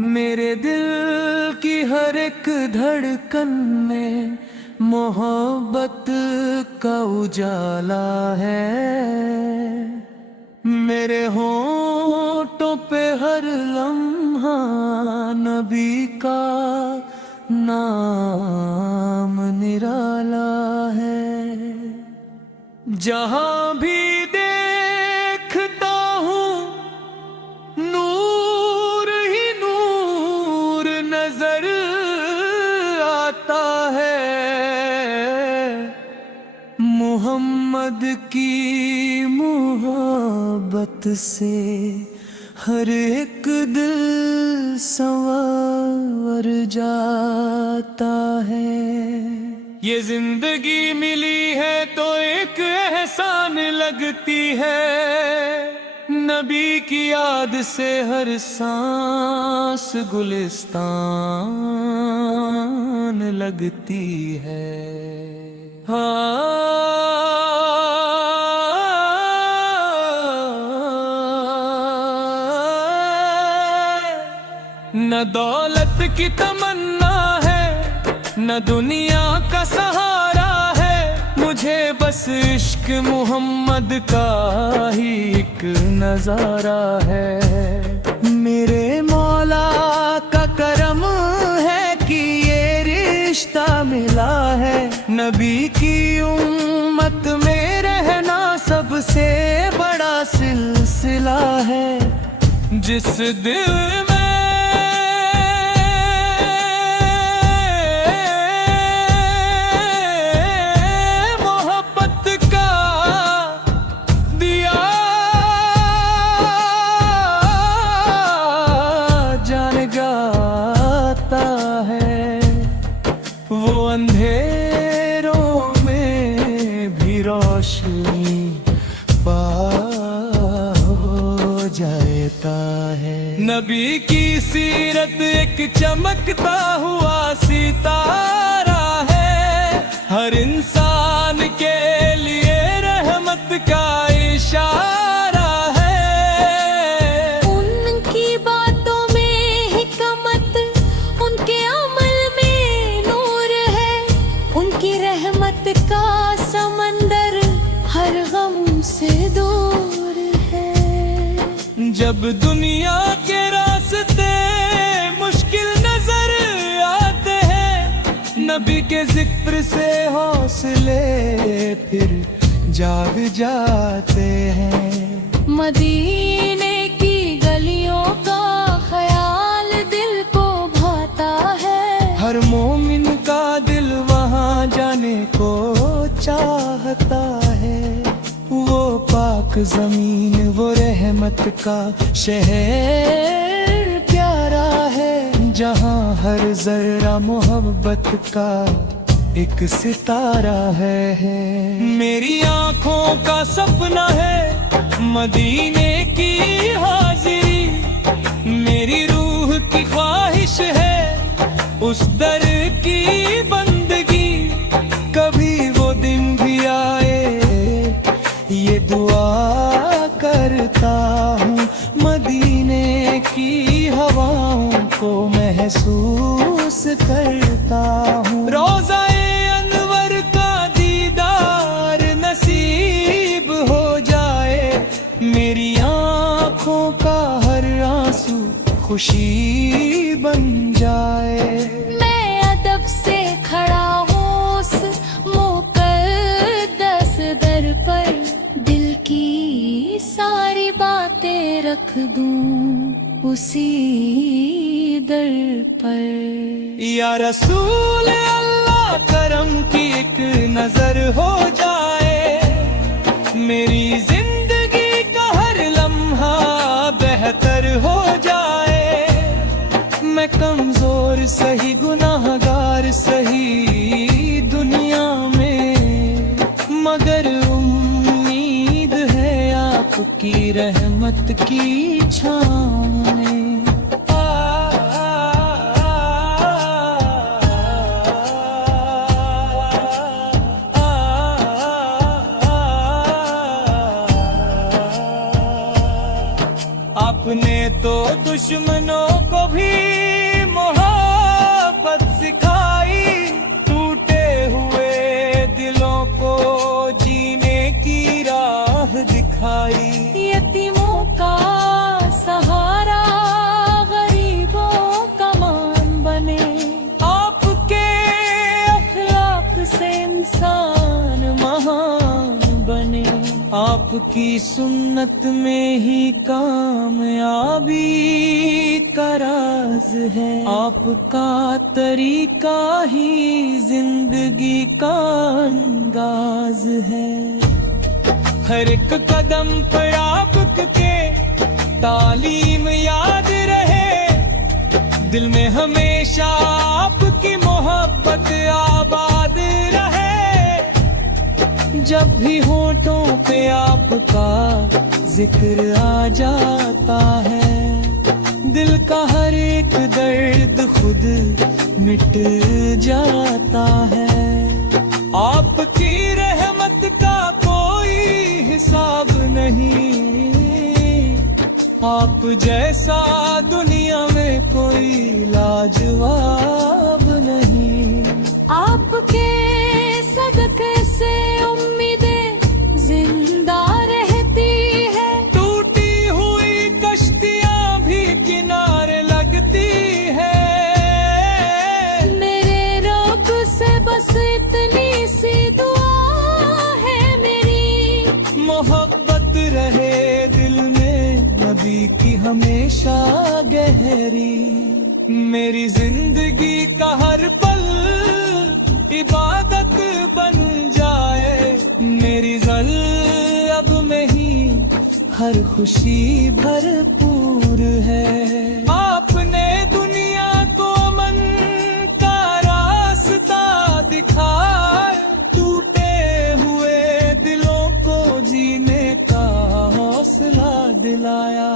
मेरे दिल की हर एक धड़कन में मोहब्बत का उजाला है। मेरे होंठों पे हर लम्हा नबी का नाम निराला है। जहां भी देखता हूँ नूर ही नूर नजर आता है। मोहम्मद की मोहब्बत से हर एक दिल संवर जाता है। ये जिंदगी मिली है तो एक एहसान लगती है। नबी की याद से हर सांस गुलिस्तान लगती है। न दौलत की तमन्ना है न दुनिया का सहारा है। मुझे बस इश्क मोहम्मद का ही एक नजारा है। मेरे मौला का करम है कि ये रिश्ता मिला है। नबी की उम्मत में रहना सबसे बड़ा सिलसिला है। जिस दिल में वो अंधेरों में भी रोशनी पा हो जाता है। नबी की सीरत एक चमकता हुआ सितारा है। हर इंसान के लिए रहमत का इशारा है। उनकी बातों में हिकमत, उनके अमल में नूर है। उनकी रहमत का समंदर हर गम से दूर है। जब दुनिया के रास्ते मुश्किल नजर आते हैं, नबी के जिक्र से हौसले फिर जाग जाते हैं। मदीने की गलियों का ख्याल दिल को भाता है। हर मोमिन का दिल वहाँ जाने को चाहता है। वो पाक जमीन वो रहमत का शहर प्यारा है। जहाँ हर जर्रा मोहब्बत का एक सितारा है। मेरी आँखों का सपना है मदीने की हाजिरी। मेरी रूह की ख्वाहिश है उस दर की बंदगी। कभी वो दिन भी आए ये दुआ करता हूँ। मदीने की हवाओं को महसूस करता हूँ। रोज़ाए अनवर का दीदार नसीब हो जाए। मेरी आँखों का हर आंसू खुशी बन जाए। मैं अदब से खड़ा हूँ उस मुक़द्दस दर पर। दिल की सारी बातें रख दूँ उसी दर पर। या रसूल अल्लाह करम की एक नजर हो जाए। मेरी जिंदगी का हर लम्हा बेहतर हो जाए। मैं कमजोर सही गुनाहगार सही दुनिया में, मगर उम्मीद है आपकी रहमत की छाँव में। आप आपने तो दुश्मनों को भी मोहब्बत सिखाई, टूटे हुए दिलों को जीने की राह दिखाई। यतीमों का सहारा, गरीबों का मान बने, आपके अखलाक से इंसान महान बने। आपकी सुन्नत में ही कामयाबी का राज है, आपका तरीका ही जिंदगी का अंदाज है। हर एक कदम पर आपके तालीम याद रहे, दिल में हमेशा आपकी मोहब्बत आबाद रहे। जब भी होठों पे आपका जिक्र आ जाता है, दिल का हर एक दर्द खुद मिट जाता है। आपकी रहमत का कोई हिसाब नहीं, आप जैसा दुनिया में कोई लाजवाब नहीं। आपके सदके से उम्मीदें जिंदा रहती है, टूटी हुई कश्तियां भी किनारे लगती है। मेरे रब से बस इतनी सी दुआ है मेरी, मोहब्बत रहे दिल में नबी की हमेशा गहरी। मेरी जिंदगी का हर पल इबादत बन जाए, मेरी ज़लब में ही हर खुशी भरपूर है। आपने दुनिया को अमन का रास्ता दिखाया, टूटे हुए दिलों को जीने का हौसला दिलाया।